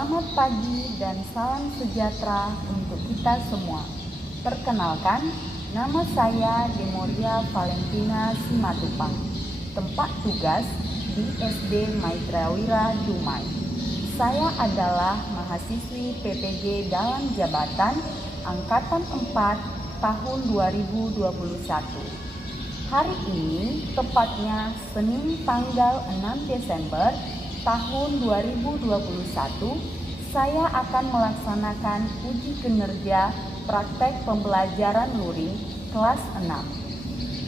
Selamat pagi dan salam sejahtera untuk kita semua. Perkenalkan, nama saya Demoria Valentina Simatupang. Tempat tugas di SD Maitrawira Dumai. Saya adalah mahasiswi PPG dalam jabatan Angkatan 4 tahun 2021. Hari ini, tepatnya Senin tanggal 6 Desember tahun 2021, saya akan melaksanakan uji kinerja praktek pembelajaran luring kelas 6.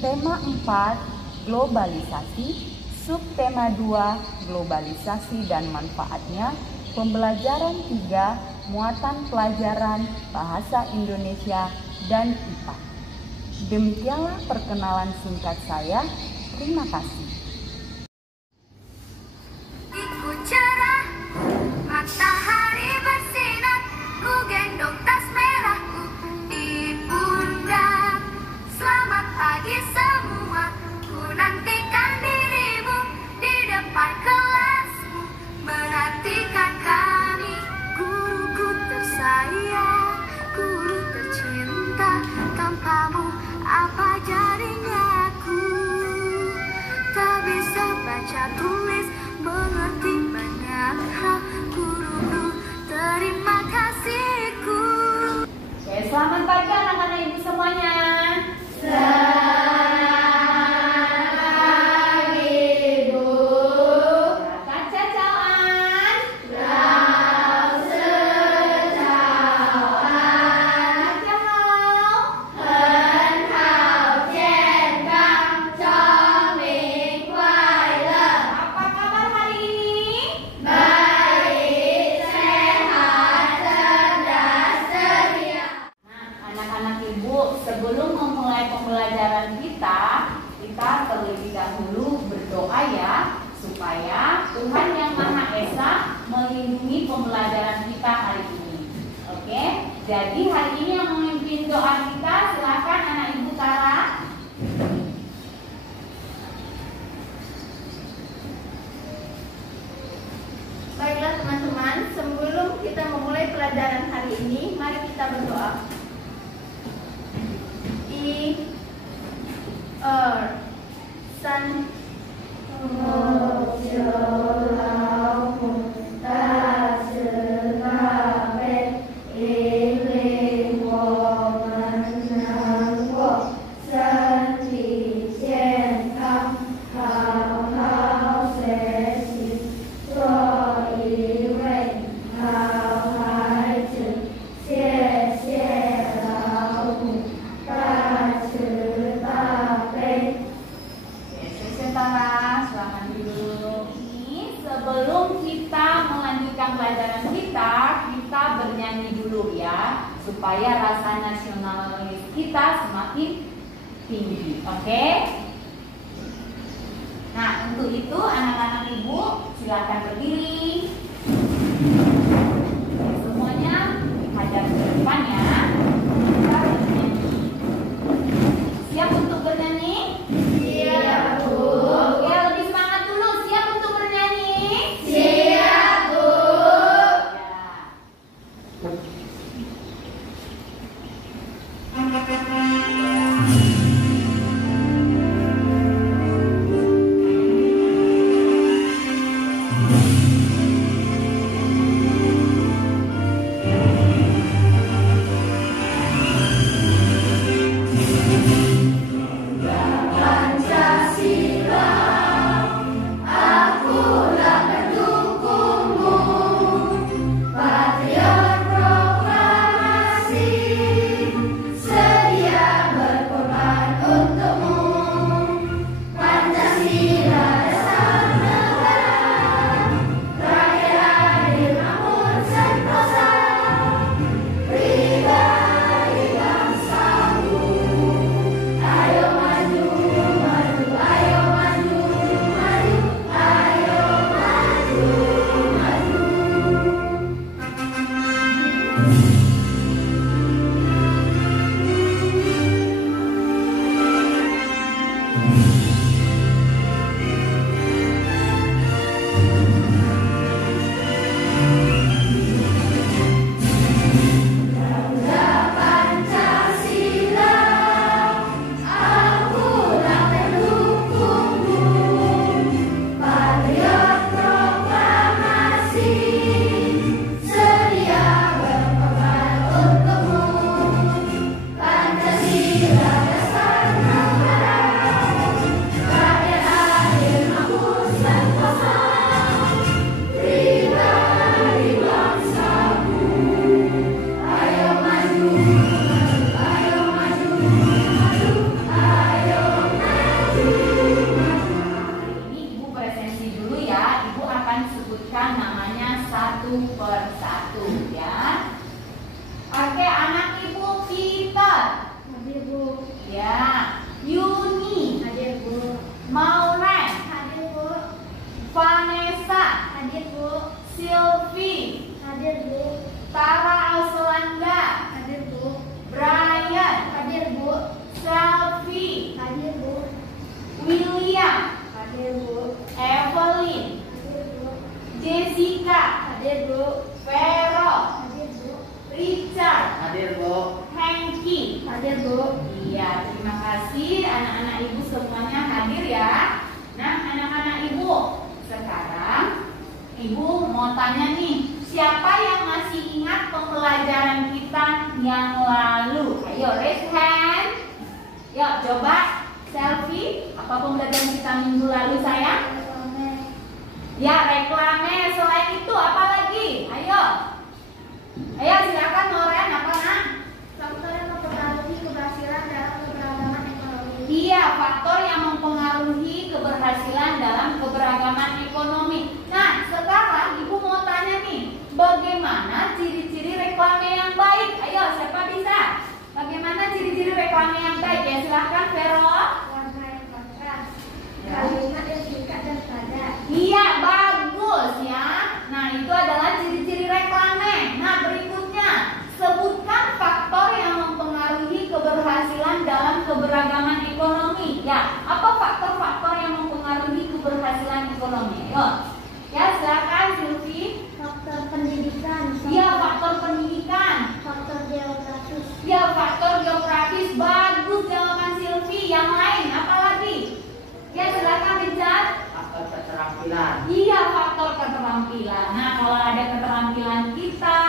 Tema 4, globalisasi, subtema 2, globalisasi dan manfaatnya, pembelajaran 3, muatan pelajaran bahasa Indonesia dan IPA. Demikianlah perkenalan singkat saya. Terima kasih. Cerah, matahari bersinar, ku gendong tas merahku di pundak. Selamat pagi semua, ku nantikan dirimu di depan kelasmu, menantikan kami. Guruku tersayang, guru tercinta, tanpamu apa jadinya aku? Tak bisa baca tulis, mengerti banyak hal, guruku, terima kasihku. Oke, selamat pagi anak-anak ibu semuanya. Selamat pagi, Bu. Kaca cawan. Rao secawan. Kaca hao. Hân hào trên căng cho mình khoai lơ. Apa kabar hari ini? Baik, sehat, cerdas, ceria. Nah, anak-anak ibu, sebelum memulai pembelajaran kita terlebih dahulu berdoa ya, supaya Tuhan Yang Maha Esa melindungi pembelajaran kita hari ini. Oke, jadi hari ini yang memimpin doa kita, silakan anak ibu Tara. Baiklah teman-teman, sebelum kita memulai pelajaran hari ini, mari kita berdoa. San Sebelum kita melanjutkan pelajaran kita bernyanyi dulu ya, supaya rasa nasionalis kita semakin tinggi, oke? Nah, untuk itu anak-anak ibu silakan berdiri. Semuanya hadap ke depan ya. Kita bernyanyi. Siap untuk bernyanyi? Siap, Bu. Oke, lebih semangat dulu. Siap untuk bernyanyi? Siap, Bu. Ya. sebutkan namanya satu persatu ya. Oke, anak ibu Peter. Hadir Bu. Ya. Yuni. Hadir Bu. Maureen. Hadir Bu. Vanessa. Hadir Bu. Sylvie. Hadir Bu. Tara Auslanda. Hadir Bu. Brian. Hadir Bu. Selfie. Hadir Bu. William. Hadir Bu. Evelyn. Hadir Bu. Jessica. Hadir Bu. Vero. Hadir Bu. Richard. Hadir Bu. Hanky. Hadir Bu. Iya, terima kasih anak-anak ibu semuanya hadir ya. Nah, anak-anak ibu, sekarang ibu mau tanya nih, siapa yang masih ingat pembelajaran kita yang lalu? Ayo, raise hand. Yuk, coba Selfie. Apa pembelajaran kita minggu lalu, sayang? Ya, reklame. Selain itu, apa lagi? Ayo. Ayo, silakan Noren, apa nak? Faktor yang mempengaruhi keberhasilan dalam keberagaman ekonomi. Iya, faktor yang mempengaruhi keberhasilan dalam keberagaman ekonomi. Nah, sekarang ibu mau tanya nih, bagaimana ciri-ciri reklame yang baik? Ayo, siapa bisa? Bagaimana ciri-ciri reklame yang baik? Ya, silahkan Vero. Warna yang kontras. Ya. Kalimat yang singkat dan padat. Iya, bagus ya. Nah, itu adalah ciri-ciri reklame. Nah, berikutnya, sebutkan faktor yang mempengaruhi keberhasilan dalam keberagaman ekonomi. Ya, apa faktor-faktor yang mempengaruhi keberhasilan ekonomi? Ayo. Ya, silakan Sylvie. Faktor pendidikan. Iya, faktor pendidikan. Faktor geografis. Ya, faktor geografis. Bagus jawaban Sylvie. Yang lain, apa lagi? Ya, silakan Richard. Faktor keterampilan. Iya, faktor keterampilan. Nah, kalau ada keterampilan kita,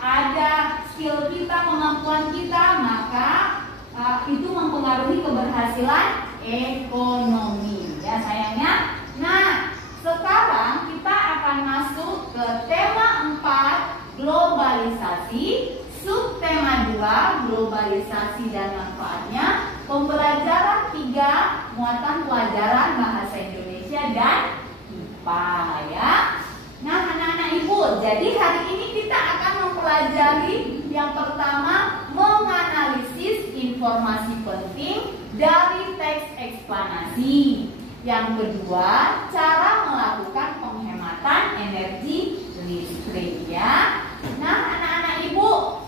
ada skill kita, kemampuan kita, maka itu mempengaruhi keberhasilan ekonomi. Ya, sayangnya. Nah, sekarang kita akan masuk ke tema 4, globalisasi. Subtema 2, globalisasi dan manfaatnya. Pembelajaran 3, muatan pelajaran bahasa Indonesia dan IPA ya. Nah, anak-anak ibu, jadi hari ini kita akan mempelajari yang pertama, menganalisis informasi penting dari teks eksplanasi. Yang kedua, cara melakukan penghematan energi listrik ya. Nah, anak-anak ibu,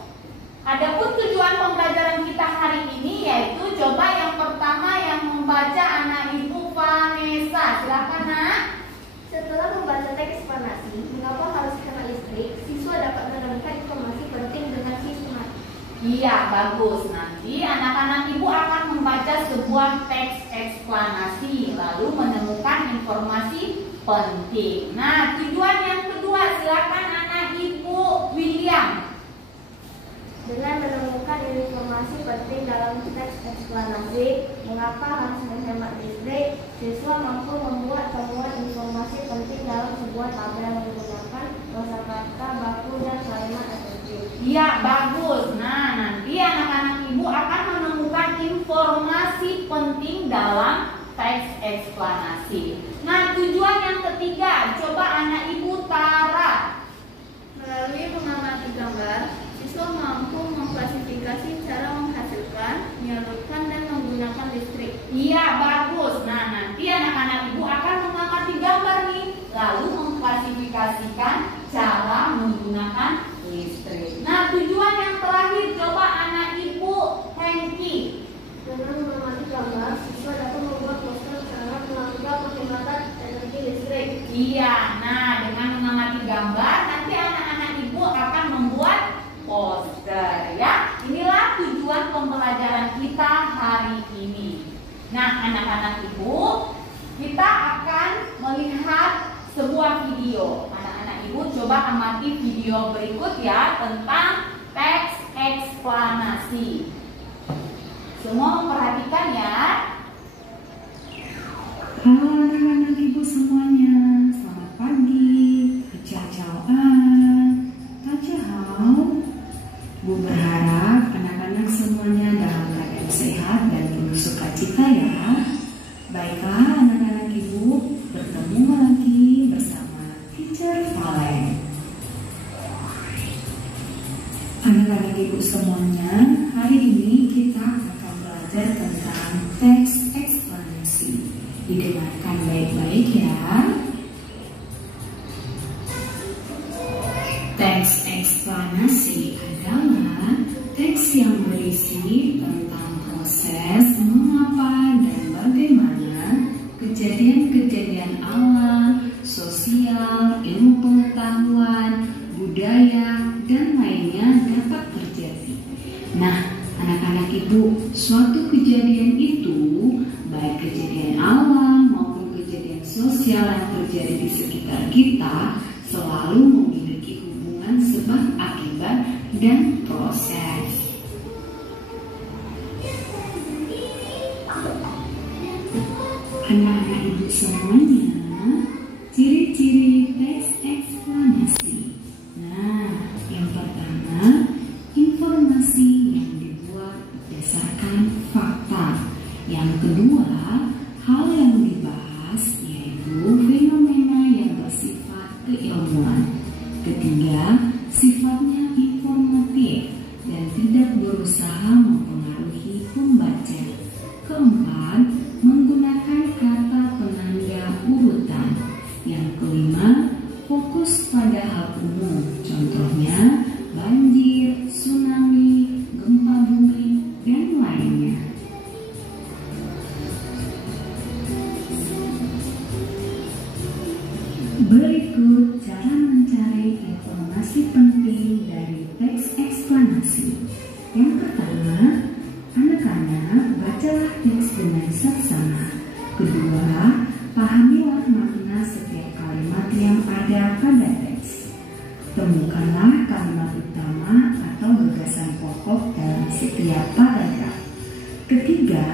adapun tujuan pembelajaran kita hari ini yaitu coba yang pertama yang membaca anak ibu Vanessa. Silakan nak. Setelah membaca teks eksplanasi, mengapa harus hemat listrik? Siswa dapat menemukan informasi penting dengan sistematis. Iya, bagus. Nanti anak-anak ibu akan membaca sebuah teks eksplanasi lalu menemukan informasi penting. Nah, tujuan yang kedua, silakan anak ibu William. Dengan menemukan informasi penting dalam teks eksplanasi, mengapa harus menghemat listrik, siswa mampu membuat temuan informasi penting dalam sebuah tabel menggunakan kosakata baku dan kalimat efektif. Iya, bagus. Nah, nanti anak-anak ibu akan menemukan informasi penting dalam teks eksplanasi. Nah, tujuan yang ketiga, coba anak ibu Tara. Melalui mengamati gambar, siswa mampu mengklasifikasi cara menghasilkan, menyalurkan, dan menggunakan listrik. Iya, bagus. Nah, nanti anak-anak ibu akan mengamati gambar nih, lalu mengklasifikasikan cara menggunakan listrik. Nah, tujuan yang terakhir, coba anak ibu Hanky. Dengan mengamati gambar, siswa dapat membuat poster cara melakukan penghematan energi listrik. Iya, nah dengan mengamati gambar, nanti anak-anak ibu akan membuat poster ya. Inilah tujuan pembelajaran kita hari ini. Nah, anak-anak ibu, kita akan melihat sebuah video. Anak-anak ibu coba amati video berikut ya tentang teks eksplanasi. Semua memperhatikan ya. Halo anak-anak ibu semuanya, selamat pagi. Tajahau. Bu berharap anak-anak semuanya dalam keadaan sehat dan penuh sukacita ya. Baiklah anak-anak ibu, bertemu lagi bersama Teacher semuanya, hari ini kita akan belajar tentang teks eksplanasi. Didengarkan baik-baik ya. Teks eksplanasi adalah teks yang berisi tentang proses mengapa dan bagaimana kejadian-kejadian alam, sosial, ilmu pengetahuan, budaya, dan lainnya dapat terjadi. Nah, anak-anak ibu, suatu kejadian itu, baik kejadian alam maupun kejadian sosial yang terjadi di sekitar kita, selalu memiliki hubungan sebab akibat dan proses. Anak-anak ibu semuanya, ciri-ciri teks eksplanasi. Nah, yang pertama, informasi yang dibuat berdasarkan fakta. Yang kedua, hal yang dibahas yaitu fenomena yang bersifat keilmuan. Ketiga, sifatnya informatif dan tidak berusaha mempengaruhi pembaca. Keempat, menggunakan kata penanda urutan. Yang kelima, fokus pada hal umum, contohnya banjir, tsunami, gempa bumi, dan lainnya. Berikut cara mencari informasi penting dari teks eksplanasi. Yang pertama, anak-anak bacalah teks dengan seksama. Kedua, pahamilah makna setiap kalimat yang ada pada teks. Temukanlah kalimat utama atau gagasan pokok dalam setiap paragraf. Ketiga,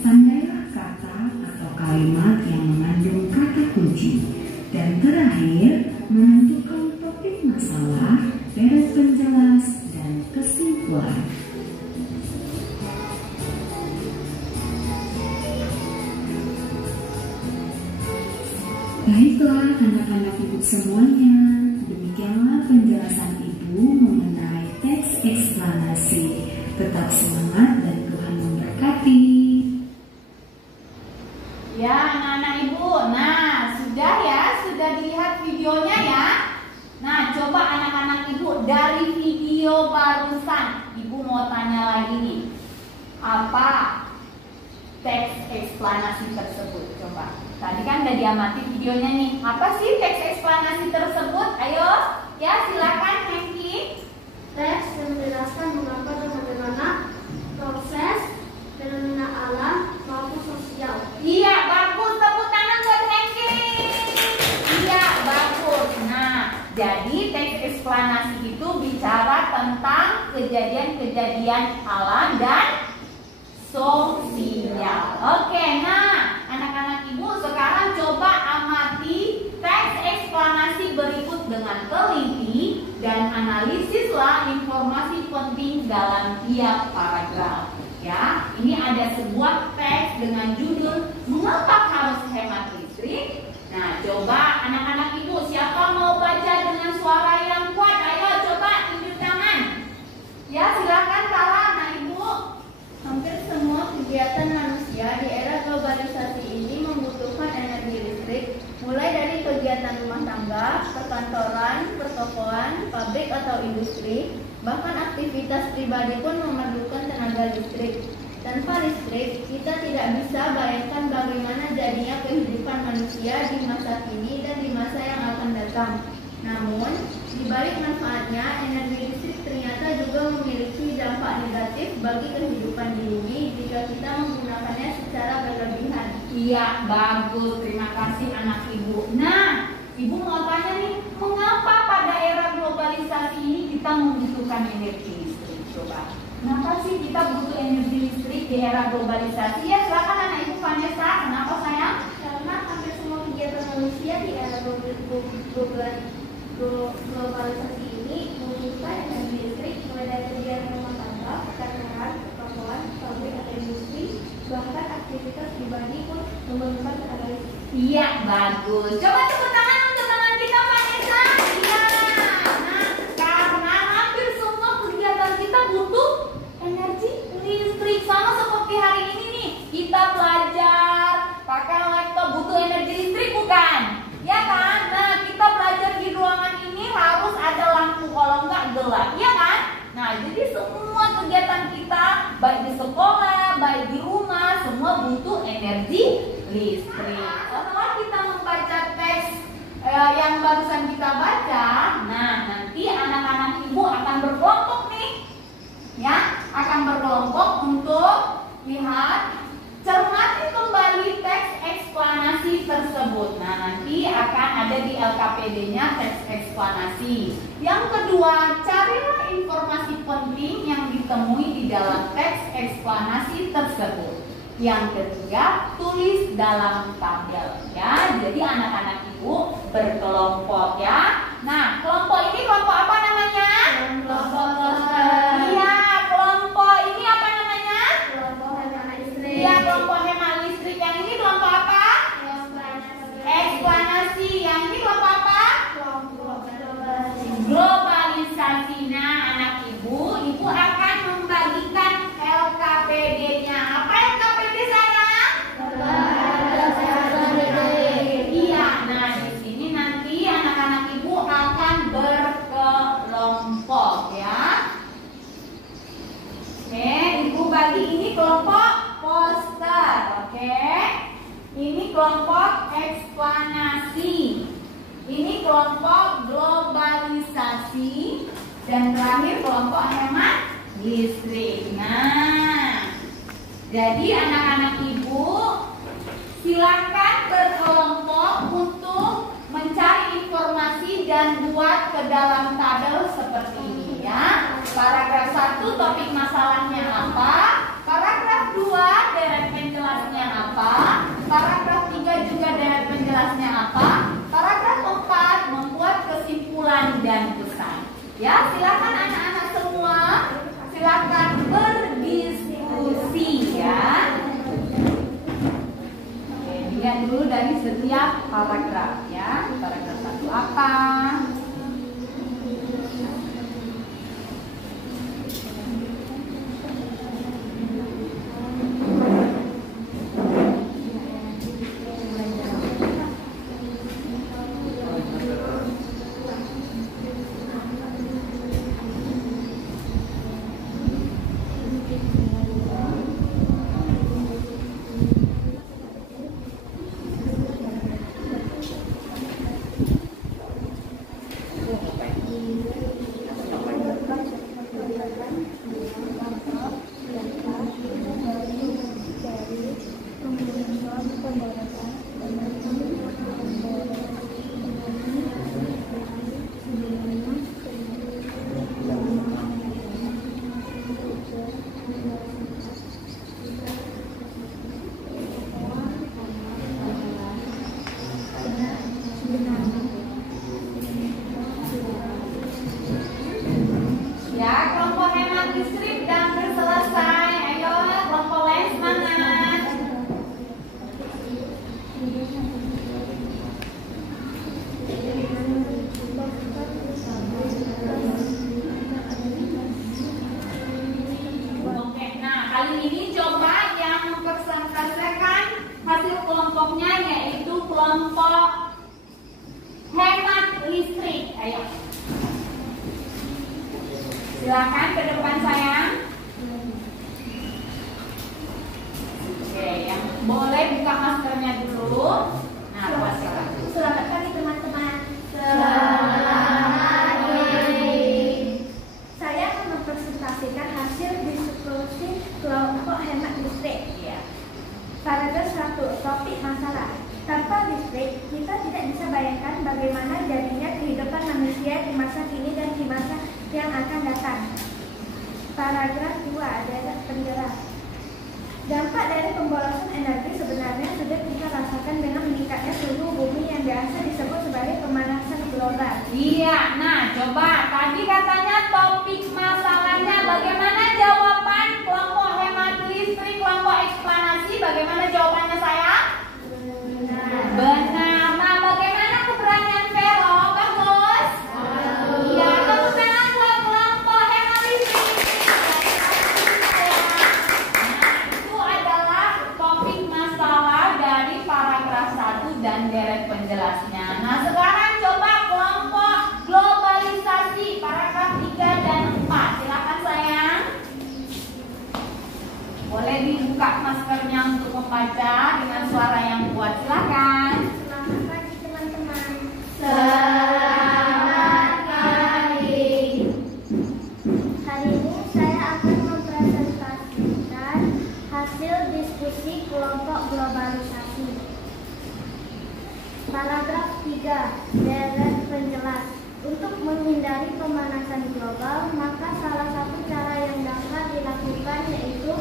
tandailah kata atau kalimat yang mengandung kata kunci. Dan terakhir, menentukan topik masalah, deret penjelas, dan kesimpulan. Baiklah anak-anak ibu semuanya, demikianlah penjelasan ibu mengenai teks eksplanasi. Tetap semangat dan Tuhan memberkati. Ya anak-anak ibu, nah sudah dilihat videonya ya. Nah coba anak-anak ibu dari video barusan, ibu mau tanya lagi nih, apa teks eksplanasi tersebut? Coba, tadi kan udah diamati videonya nih, apa sih teks eksplanasi tersebut? Ayo, ya silakan Hengki. Teks menjelaskan mengapa dan bagaimana proses fenomena alam maupun sosial. Iya, bagus. Tepuk tangan buat Hengki. Iya, bagus. Nah, jadi teks eksplanasi itu bicara tentang kejadian-kejadian alam dan sosial. Oke, nah anak-anak ibu sekarang coba amati teks eksplanasi berikut dengan teliti dan analisislah informasi penting dalam tiap paragraf. Ya, ini ada sebuah teks dengan judul "Mengapa harus hemat listrik?" Nah, coba anak-anak ibu siapa mau baca dengan suara yang kuat? Ayo coba tunjuk tangan. Ya, silakan Kala, nah ibu. Hampir semua kegiatan manusia di era globalisasi ini membutuhkan energi listrik, mulai dari kegiatan rumah tangga, perkantoran, pertokoan, pabrik atau industri, bahkan aktivitas pribadi pun memerlukan tenaga listrik. Tanpa listrik, kita tidak bisa bayangkan bagaimana jadinya kehidupan manusia di masa kini dan di masa yang akan datang. Namun, di balik manfaatnya, energi listrik ternyata juga memiliki dampak negatif bagi kehidupan di bumi jika kita menggunakannya secara berlebihan. Iya, bagus. Terima kasih anak ibu. Nah, ibu mau tanya nih, mengapa pada era globalisasi ini kita membutuhkan energi listrik? Coba, kenapa sih kita butuh energi listrik di era globalisasi? Ya, silakan anak ibu Vanessa. Kenapa sayang? Karena hampir semua kegiatan manusia di era globalisasi ini membutuhkan energi listrik, mulai dari kegiatan rumah tangga, perkantoran, pertokoan, pabrik atau industri, bahkan aktivitas pribadi pun memerlukan tenaga listrik. Iya, bagus. Coba tepuk tangan untuk teman kita Vanessa. Iya. Nah, karena hampir semua kegiatan kita butuh yang barusan kita baca, nah nanti anak-anak ibu akan berkelompok nih, ya, akan berkelompok untuk lihat, cermati kembali teks eksplanasi tersebut. Nah nanti akan ada di LKPD-nya teks eksplanasi. Yang kedua, carilah informasi penting yang ditemui di dalam teks eksplanasi tersebut. Yang ketiga, tulis dalam tabel, ya. Jadi anak-anak ibu berkelompok, ya. Nah, kelompok ini kelompok apa namanya? Kelompok poster. Iya, kelompok ini apa namanya? Kelompok hemat listrik. Iya, kelompok hemat listrik. Yang ini kelompok apa? Eksplanasi. Yang ini kelompok apa? Kelompok globalisasi. Globalisasi. Nah, anak ibu akan membagikan LKPD-nya. Apa LKPD saya? Iya, nah di sini nanti anak-anak ibu akan berkelompok, ya. Oke, ibu bagi ini kelompok poster, oke. Ini kelompok eksplanasi. Ini kelompok globalisasi. Dan terakhir kelompok hemat listrik. Nah, jadi anak-anak ibu silakan berkelompok untuk mencari informasi dan buat ke dalam tabel seperti ini, ya. Paragraf 1 topik masalahnya apa? Paragraf 2 deret penjelasnya apa? Paragraf 3 juga deret penjelasnya apa? Paragraf 4 membuat kesimpulan dan pesan. Ya, silakan anak-anak semua, silakan berdiskusi, ya. Oke, dilihat dulu dari setiap paragraf, ya. Paragraf 1 apa? kelompoknya yaitu kelompok hemat listrik. Ayo, silakan ke depan sayang. Oke, yang boleh buka maskernya dulu. Nah, silakan. Selamat pagi teman-teman. Selamat pagi. Saya akan mempresentasikan hasil diskusi kelompok hemat listrik. Ya. Paragraf 1, topik masalah. Tanpa listrik, kita tidak bisa bayangkan bagaimana jadinya kehidupan manusia di masa kini dan di masa yang akan datang. Paragraf 2, ada penjelas. Dampak dari pemborosan energi sebenarnya sudah kita rasakan dengan meningkatnya suhu bumi yang biasa disebut sebagai pemanasan global. Iya, nah coba tadi katanya topik masalahnya, bagaimana jawaban kelompok hemat listrik, kelompok eksplanasi, bagaimana jawabannya saya? Benar. Nah, bagaimana keberanian Vero? Bagus? Iya, tepuk tangan buat kelompok hemat listrik. Nah, itu adalah topik masalah dari paragraf 1 dan deret penjelasnya. Nah, sekarang coba kelompok globalisasi, paragraf 3 dan 4. Silakan sayang. Boleh dibuka maskernya untuk membaca dengan suara yang kuat. Silakan. Selamat pagi teman-teman. Selamat pemanasan global, maka salah satu cara yang dapat dilakukan yaitu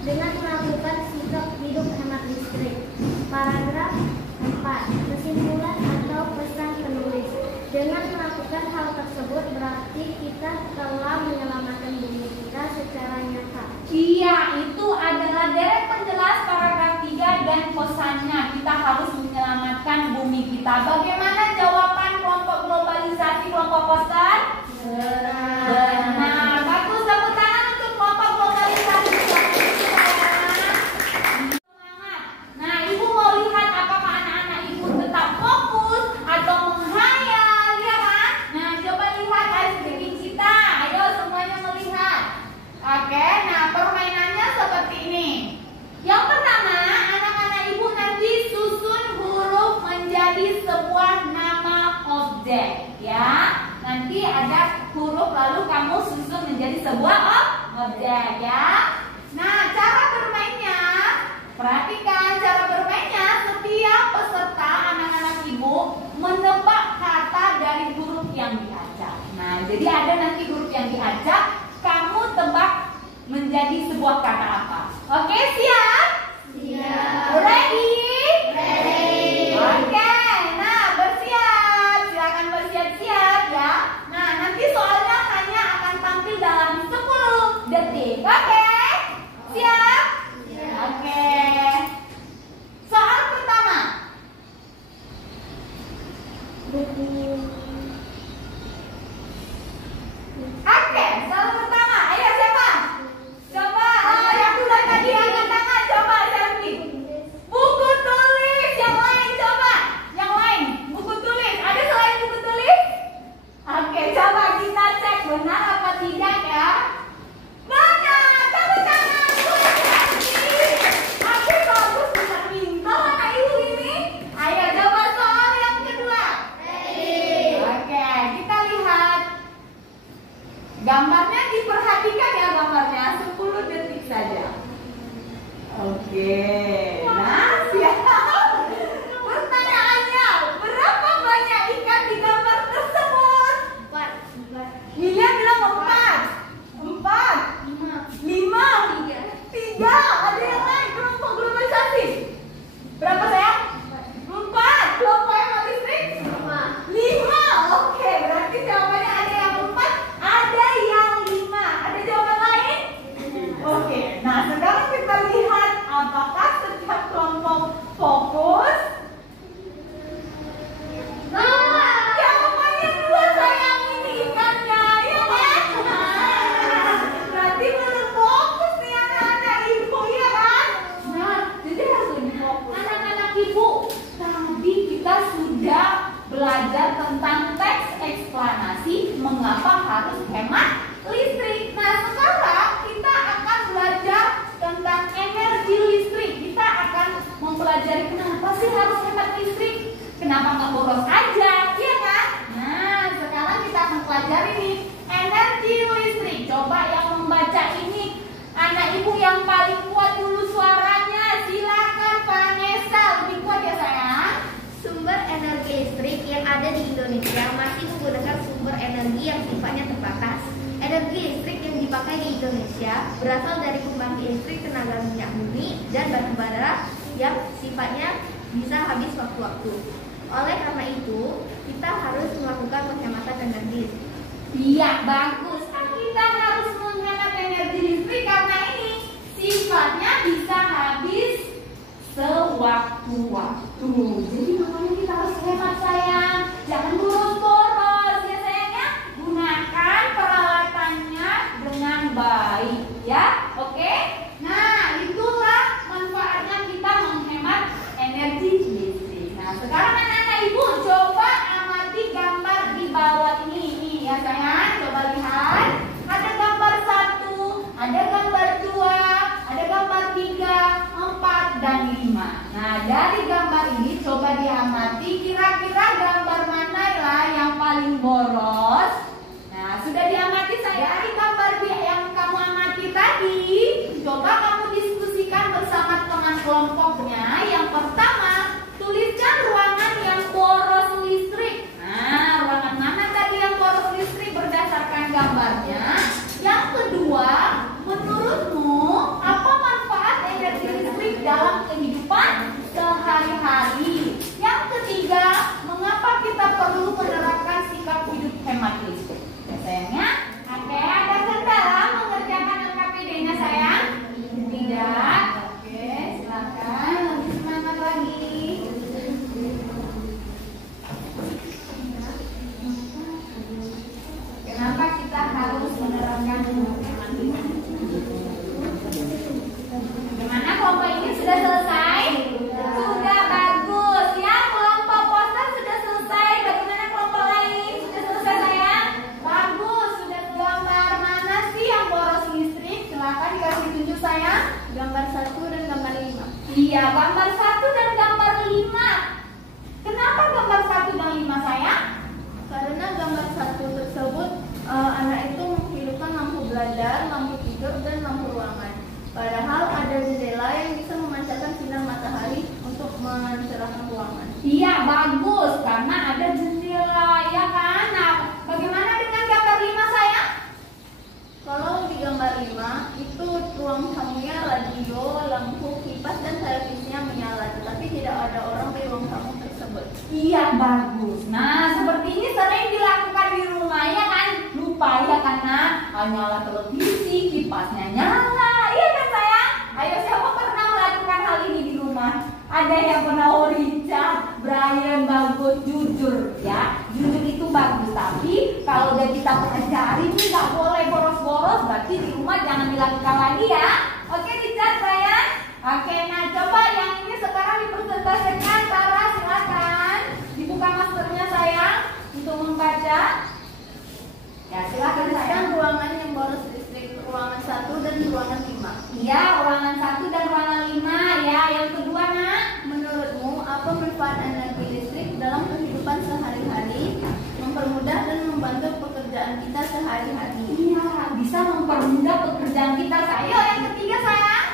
dengan melakukan sikap hidup hemat listrik. Paragraf 4. Kesimpulan atau pesan penulis. Dengan melakukan hal tersebut berarti kita telah menyelamatkan bumi kita secara nyata. Iya, itu adalah deret penjelas paragraf 3 dan pesannya. Kita harus menyelamatkan bumi kita. Bagaimana jawaban kelompok globalisasi, kelompok kosan? Benar. Bagus, tepuk tangan untuk kelompok globalisasi. Semangat. Nah, Ibu mau lihat apakah anak-anak Ibu tetap fokus atau menghayal, ya kan? Nah, coba lihat adik-adik kita. Ayo semuanya melihat. Oke, nah permainannya seperti ini. Yang pertama, anak-anak Ibu nanti susun huruf menjadi sebuah nama objek, ya. Nanti ada huruf lalu kamu susun menjadi sebuah objek, ya. Nah, cara bermainnya, perhatikan cara bermainnya. Setiap peserta anak-anak Ibu menebak kata dari huruf yang diajak. Nah, jadi ada nanti huruf yang diajak, kamu tebak menjadi sebuah kata apa. Oke, siap? Siap. Ready? Ready. Oke, nah bersiap. Silakan bersiap-siap ya. Nah, nanti soalnya hanya akan tampil dalam 10 detik. Oke? Siap? Oke. Soal pertama. Oke, soal pertama. Ayo siapa? Coba yang duluan tadi angkat tangan. Coba Selvi. Buku tulis. Yang lain coba. Yang lain. Buku tulis. Ada selain buku tulis? Oke, coba kita cek benar apa tidak ya. Benar. Tepuk tangan. Aku bagus bisa pintar anak Ibu ini. Ayo coba soal yang kedua. Oke, kita lihat. Gambarnya diperhatikan ya, gambarnya 10 detik saja. Oke, nah siap. Pertanyaannya, berapa banyak ikan di gambar tersebut? 4. Milia bilang 4. 5. 3. Ada yang lain kelompok globalisasi? Berapa sayang? 4. Kelompok hemat listrik? 5. Oke, berarti jawabannya ada yang 4, ada yang 5. Ada jawaban lain? Oke, nah sekarang kita lihat apakah setiap kelompok fokus. Nah, jawabannya 2 sayang, ini ikannya, ya kan? Berarti belum fokus nih anak-anak Ibu, ya kan? Nah, jadi harus lebih fokus. Anak-anak Ibu, tadi kita sudah belajar tentang teks eksplanasi mengapa harus hemat listrik. Nah, sekarang kita akan belajar tentang energi listrik. Kita akan mempelajari kenapa sih harus hemat listrik, kenapa nggak boros aja, iya kan? Nah, sekarang kita akan pelajari nih energi listrik. Coba yang membaca ini anak Ibu yang paling kuat dulu suaranya. Silakan Vanessa, lebih kuat ya sayang. Sumber energi listrik yang ada di Indonesia masih menggunakan sumber energi yang sifatnya terbatas. Energi listrik yang dipakai di Indonesia berasal dari pembangkit listrik tenaga minyak bumi dan batu bara yang sifatnya bisa habis waktu-waktu. Oleh karena itu, kita harus melakukan penghematan energi. Iya, bagus. Kita harus menghemat energi listrik karena ini sifatnya bisa habis sewaktu-waktu. Jadi makanya kita harus hemat sayang. Jangan boros-boros ya sayangnya. Gunakan peralatannya dengan baik ya. Oke? Nah, itulah manfaatnya kita menghemat energi listrik. Nah, sekarang anak-anak Ibu coba amati gambar di bawah ini ya sayang. Coba lihat. nyala televisi, kipasnya nyala. Iya kan sayang? Ayo, siapa pernah melakukan hal ini di rumah? Ada yang pernah? Oh, Richard, Brian, bagus, jujur ya. Jujur itu bagus, tapi kalau udah kita pelajari nih nggak boleh boros-boros. Berarti di rumah jangan dilakukan lagi ya. Oke Richard, Brian. Oke, nah coba yang ini sekarang dipresentasikan. Sarah, silakan dibuka maskernya sayang untuk membaca. Ya silakan sayang. Ruangan yang boros listrik, ruangan 1 dan ruangan 5. Iya, ruangan 1 dan ruangan 5 ya. Yang kedua nak, Menurutmu apa manfaat energi listrik dalam kehidupan sehari-hari, mempermudah dan membantu pekerjaan kita sehari-hari? iya bisa mempermudah pekerjaan kita. Ayo yang ketiga sayang.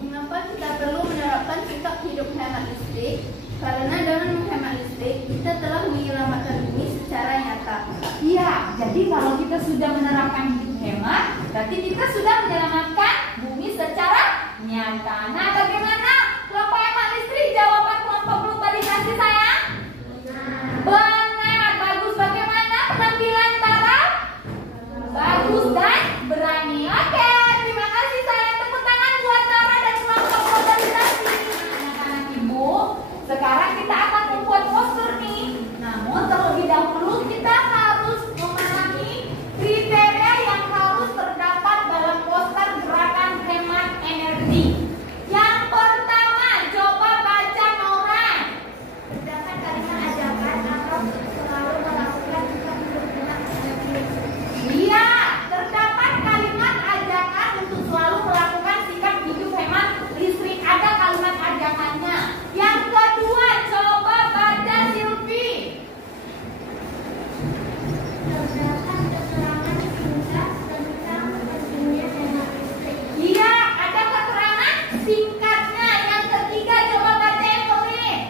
Mengapa kita perlu menerapkan sikap hidup hemat listrik? Karena dengan menghemat listrik, kita telah menyelamatkan bumi secara nyata. Iya, jadi kalau kita sudah menerapkan hidup hemat, berarti kita sudah menyelamatkan bumi secara nyata. Nah, bagaimana kelompok hemat listrik? Jawaban kelompok globalisasi sayang? Benar, bagus. Bagaimana penampilan Tara? Bagus dan berani. Oke, terima kasih sayang. Tepuk tangan buat Tara dan kelompok globalisasi. Anak-anak ibu, sekarang kita akan membuat poster nih. Namun terlebih dahulu kita harus memahami kriteria yang harus terdapat dalam poster gerakan hemat energi. Yang pertama, coba baca Nora. Terdapat kalimat ajakan atau selalu melakukan sikap hidup hemat energi. Iya, terdapat kalimat ajakan untuk selalu melakukan sikap hidup hemat listrik. Ada kalimat ajakannya. Yang kedua, coba baca Silvi. Terdapat keterangan singkat tentang pentingnya hemat listrik. Iya, ada keterangan singkatnya. Yang ketiga, coba baca Evelyn.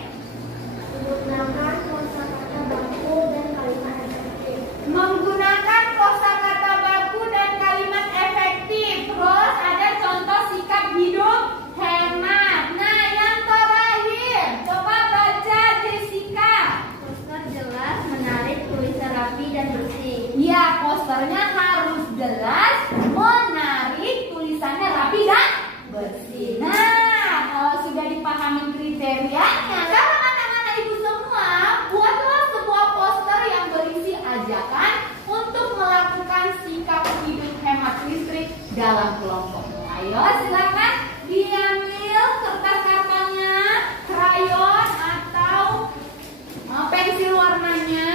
Menggunakan kosakata baku dan kalimat efektif. Menggunakan kosakata baku dan kalimat efektif. Terus ada contoh sikap hidup hemat. Nah, yang terakhir, coba baca Jessica. Poster jelas, menarik, tulisan rapi dan bersih. Ya, posternya harus jelas, menarik, tulisannya rapi dan bersih. Nah, kalau sudah dipahami kriterianya, sekarang anak-anak ibu semua, buatlah sebuah poster yang berisi ajakan untuk melakukan sikap hidup hemat listrik dalam kelompok. Ayo, silakan diambil kertas kartonnya, krayon atau pensil warnanya.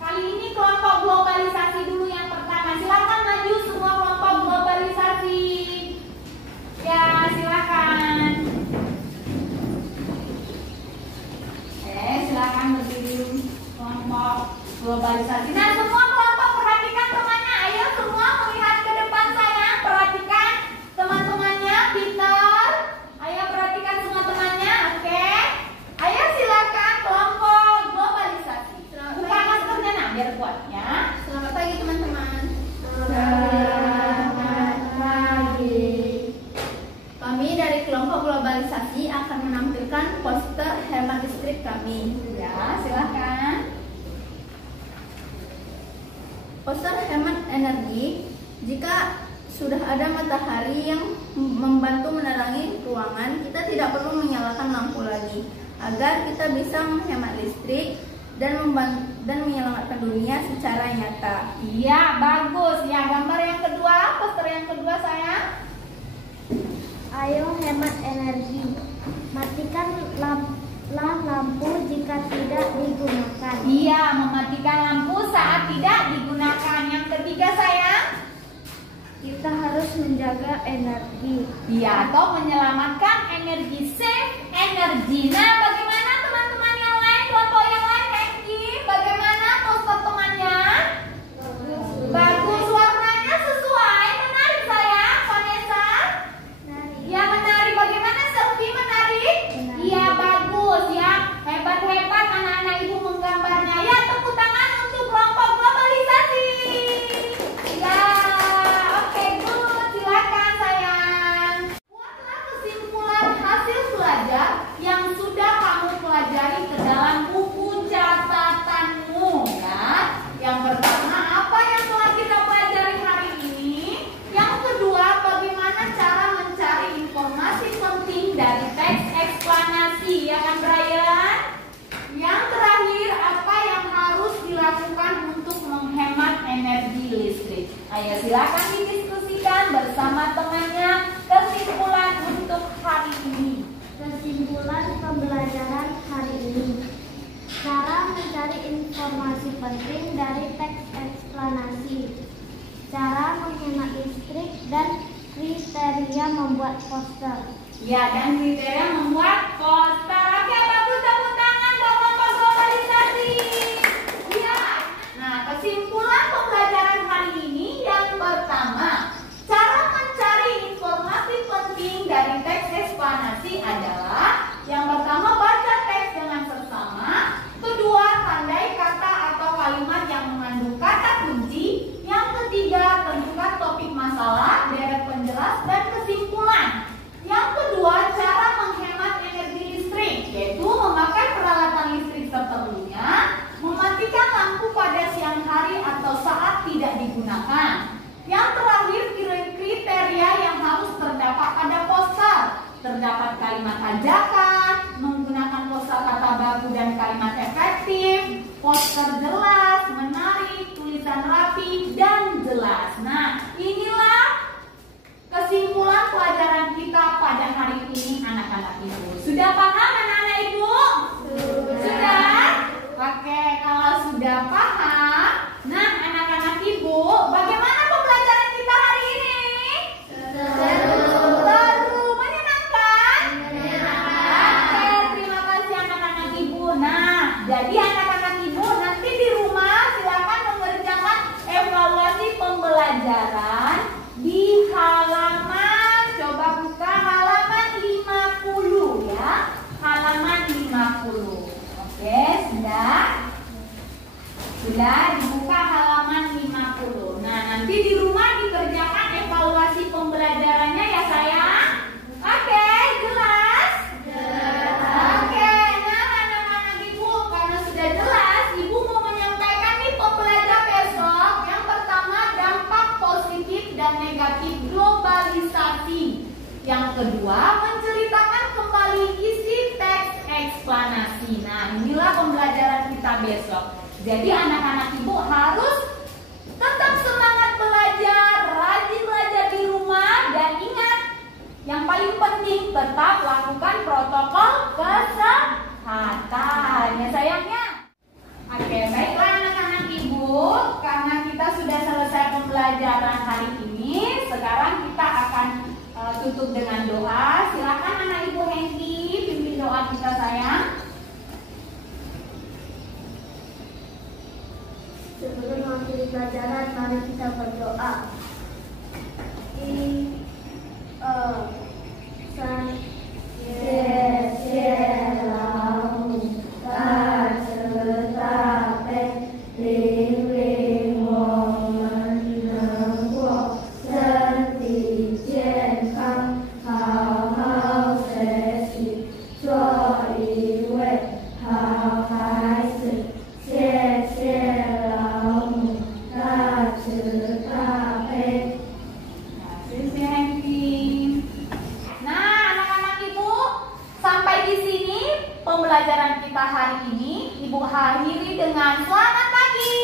Kali ini kelompok globalisasi dulu yang pertama. Silakan maju semua kelompok globalisasi. Ya, silakan. Silakan berdiri kelompok globalisasi. Nah, semua kelompok perhatikan temannya. Ayo semua melihat ke depan saya. Perhatikan teman-temannya. Peter, ayo perhatikan semua temannya. Oke. Ayo silakan kelompok globalisasi. Buka maskernya nak biar kuat ya. Selamat pagi teman-teman. Selamat pagi. Kami dari kelompok globalisasi akan menampilkan poster hemat listrik kami. Ya, silakan. Poster hemat energi. Jika sudah ada matahari yang membantu menerangi ruangan, kita tidak perlu menyalakan lampu lagi, agar kita bisa menghemat listrik dan menyelamatkan dunia secara nyata. Iya, bagus. Ya, gambar yang kedua, poster yang kedua sayang. Ayo hemat energi. Matikan lampu jika tidak digunakan. Iya, mematikan lampu saat tidak digunakan. Yang ketiga sayang. Kita harus menjaga energi. Iya, atau menyelamatkan energi, save energi. Nah, bagaimana teman-teman yang lain, kelompok yang lain, Hengki? Bagaimana poster temannya? Bagus, warnanya sesuai. Menarik sayang, Vanessa. Ya, menarik. Bagaimana Selfie, menarik? Iya, bagus ya. Hebat-hebat anak-anak ibu menggambarnya. Ya, tepuk tangan untuk kelompok globalisasi. Ya, oke, good. Silakan sayang. Buatlah kesimpulan hasil belajar yang sudah kamu Ayo silakan didiskusikan bersama temannya kesimpulan untuk hari ini. Kesimpulan pembelajaran hari ini. Cara mencari informasi penting dari teks eksplanasi. Cara menghemat listrik dan kriteria membuat poster. Ya, dan kriteria membuat poster. Oke, bagus, tepuk tangan buat kelompok globalisasi. Ya. Nah, kesimpulan pembelajaran hari ini yang pertama, cara mencari informasi penting dari teks eksplanasi adalah yang pertama, baca teks dengan seksama. Kedua, tandai kata atau kalimat yang mengandung kata kunci. Yang ketiga, tentukan topik masalah, deret penjelas, dan kesimpulan. Yang kedua, cara menghemat energi listrik, yaitu memakai peralatan listrik seperlunya, mematikan lampu pada siang hari atau saat tidak digunakan. Yang terakhir, kriteria yang harus terdapat pada poster. Terdapat kalimat ajakan, menggunakan kosakata baku dan kalimat efektif, poster jelas, menarik, tulisan rapi, dan jelas. Nah, inilah kesimpulan pelajaran kita pada hari ini, anak-anak ibu. Sudah paham anak-anak ibu? Sudah? Oke, kalau sudah paham, nah anak-anak ibu, bagaimana pembelajaran kita hari ini? Seru, menyenangkan? Oke, terima kasih anak-anak ibu. Nah, jadi anak-anak ibu nanti di rumah silakan mengerjakan evaluasi pembelajaran di halaman, coba buka halaman 50 ya. Halaman 50. Oke, sudah? Sudah dibuka halaman 50. Nah, nanti di rumah dikerjakan evaluasi pembelajarannya ya sayang. Oke, jelas? Oke, nah anak-anak ibu, karena sudah jelas, ibu mau menyampaikan nih pembelajaran besok. Yang pertama, dampak positif dan negatif globalisasi. Yang kedua, menceritakan kembali isi teks eksplanasi. Nah, inilah pembelajaran kita besok. Jadi anak-anak ibu harus tetap semangat belajar, rajin belajar di rumah, dan ingat, yang paling penting tetap lakukan protokol kesehatan ya sayangnya. Oke, baiklah anak-anak ibu, karena kita sudah selesai pembelajaran hari ini, sekarang kita akan tutup dengan doa. Silakan anak ibu Hengki pimpin doa kita sayang. Sebelum mengakhiri pelajaran, mari kita berdoa. Pembelajaran kita hari ini Ibu akhiri dengan selamat pagi.